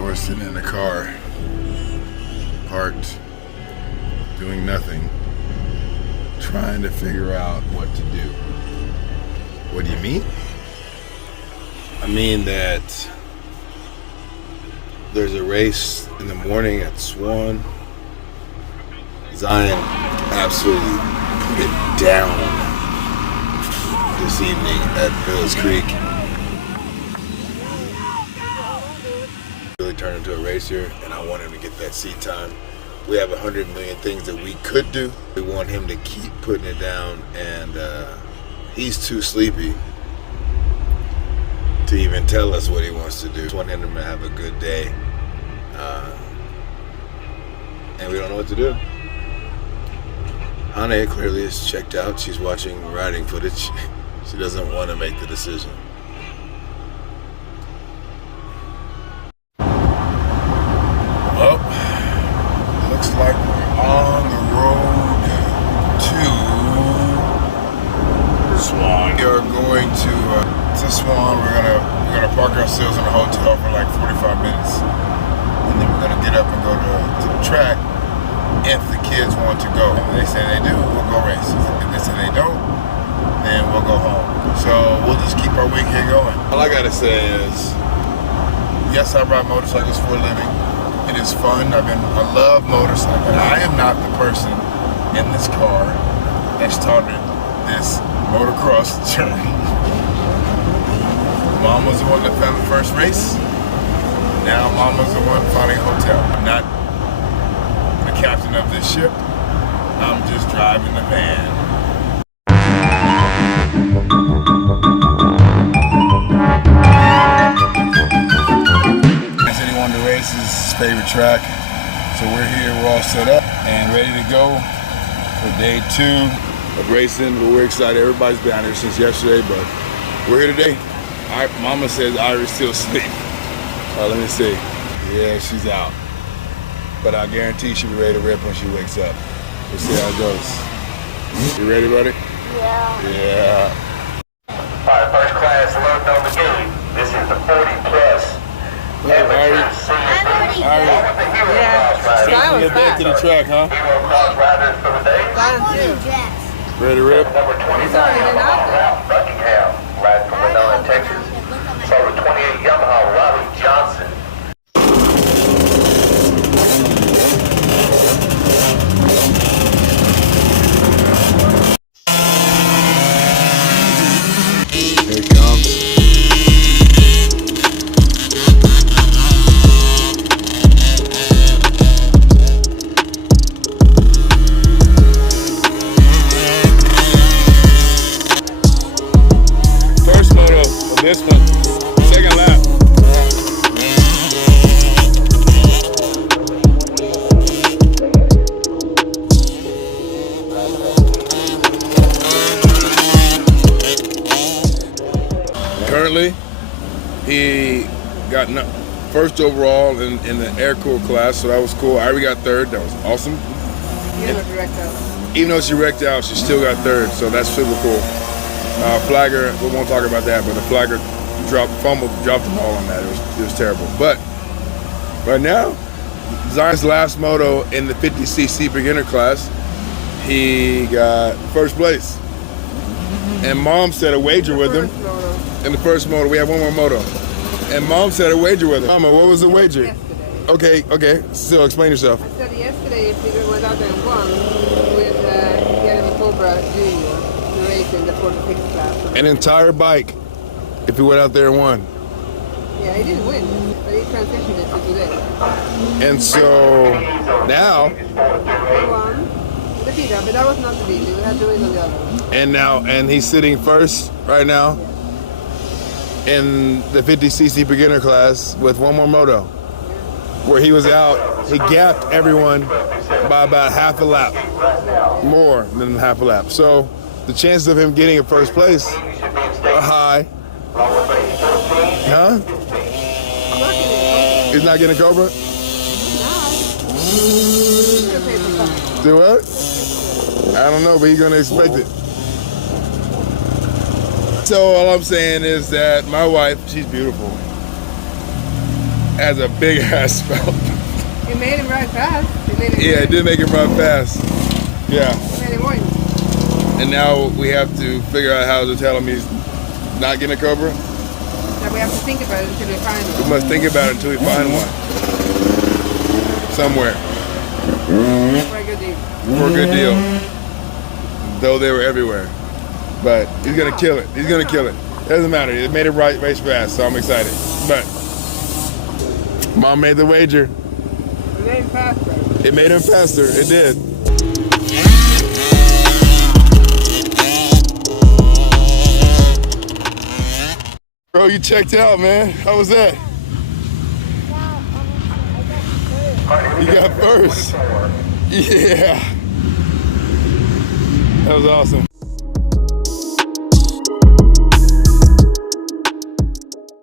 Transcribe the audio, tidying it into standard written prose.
So we're sitting in the car, parked, doing nothing, trying to figure out what to do. What do you mean? I mean that there's a race in the morning at Swan. Zion absolutely put it down this evening at Bills Creek. Really turned into a race here, and I want him to get that seat time. We have 100 million things that we could do. We want him to keep putting it down, and he's too sleepy to even tell us what he wants to do. Just want him to have a good day, and we don't know what to do. Hannah clearly is checked out. She's watching riding footage. She doesn't want to make the decision. Well, looks like we're on the road to Swan. We are going to Swan. We're gonna park ourselves in a hotel for like 45 minutes, and then we're gonna get up and go to the track. If the kids want to go, if they say they do, we'll go race. If they say they don't, then we'll go home. So we'll just keep our week here going. All I gotta say is, yes, I ride motorcycles for a living. It is fun. I love motorcycles. But I am not the person in this car that started this motocross journey. Mom was the one that found the first race. Now Mom was the one finding a hotel. I'm not the captain of this ship. I'm just driving the van. Said he wanted to race his favorite track, so we're here. We're all set up and ready to go for day 2 of racing. We're excited. Everybody's been out here since yesterday, but we're here today. Mama says Iri's still asleep. Let me see. Yeah, she's out. But I guarantee she'll be ready to rip when she wakes up. We'll see how it goes. You ready, buddy? Yeah. Yeah. All right, first class loading on the gate. This is the 40 plus. Yeah. Zion was back to the track, huh? Hero Cross riders for the day. Zion too. Ready to rip? Number 29 Yamaha Buckingham, ride from Winona, Texas. So the 28 Yamaha Riley Johnson. Here it comes. First moto of this one, second lap. Currently, he got first overall in the air cool class, so that was cool. Ivy got third, that was awesome. Even though she wrecked out, she still got third, so that's super cool. Flagger, we won't talk about that, but the Flagger dropped the ball on that. It was terrible. But right now, Zion's last moto in the 50cc beginner class, he got first place. And Mom set a wager with him. In the first moto, we have one more moto. And Mom set a wager with him. Mama, what was the wager? Yesterday. Okay. So explain yourself. I said yesterday if he went out there and won with Jeremy Cobra Jr. to race in the 46 class. An entire bike if he went out there and won. Yeah, he didn't win, but he transitioned it to today. And so now, He won the Pita, but that was not the deal. We had to win on the other one. and he's sitting first right now in the 50cc beginner class with one more moto. Where he was out, he gapped everyone by about half a lap, more than half a lap. So the chances of him getting a first place are high. Huh? He's not getting a Cobra? Do what? I don't know, but he's gonna expect it. So all I'm saying is that my wife, she's beautiful. has a big ass smell. It made him run fast. Yeah, it did make him run fast. Yeah. It made him win. And now we have to figure out how to tell him he's not getting a cobra. Now we have to think about it until we find We one. must think about it until we find one. Somewhere. For a good deal. For a good deal. Though they were everywhere. But he's gonna kill it. He's gonna kill it. Doesn't matter. It made him race fast, so I'm excited. But Mom made the wager. It made him faster. It made him faster. It did. Bro, you checked out, man. How was that? You got first. Yeah. That was awesome.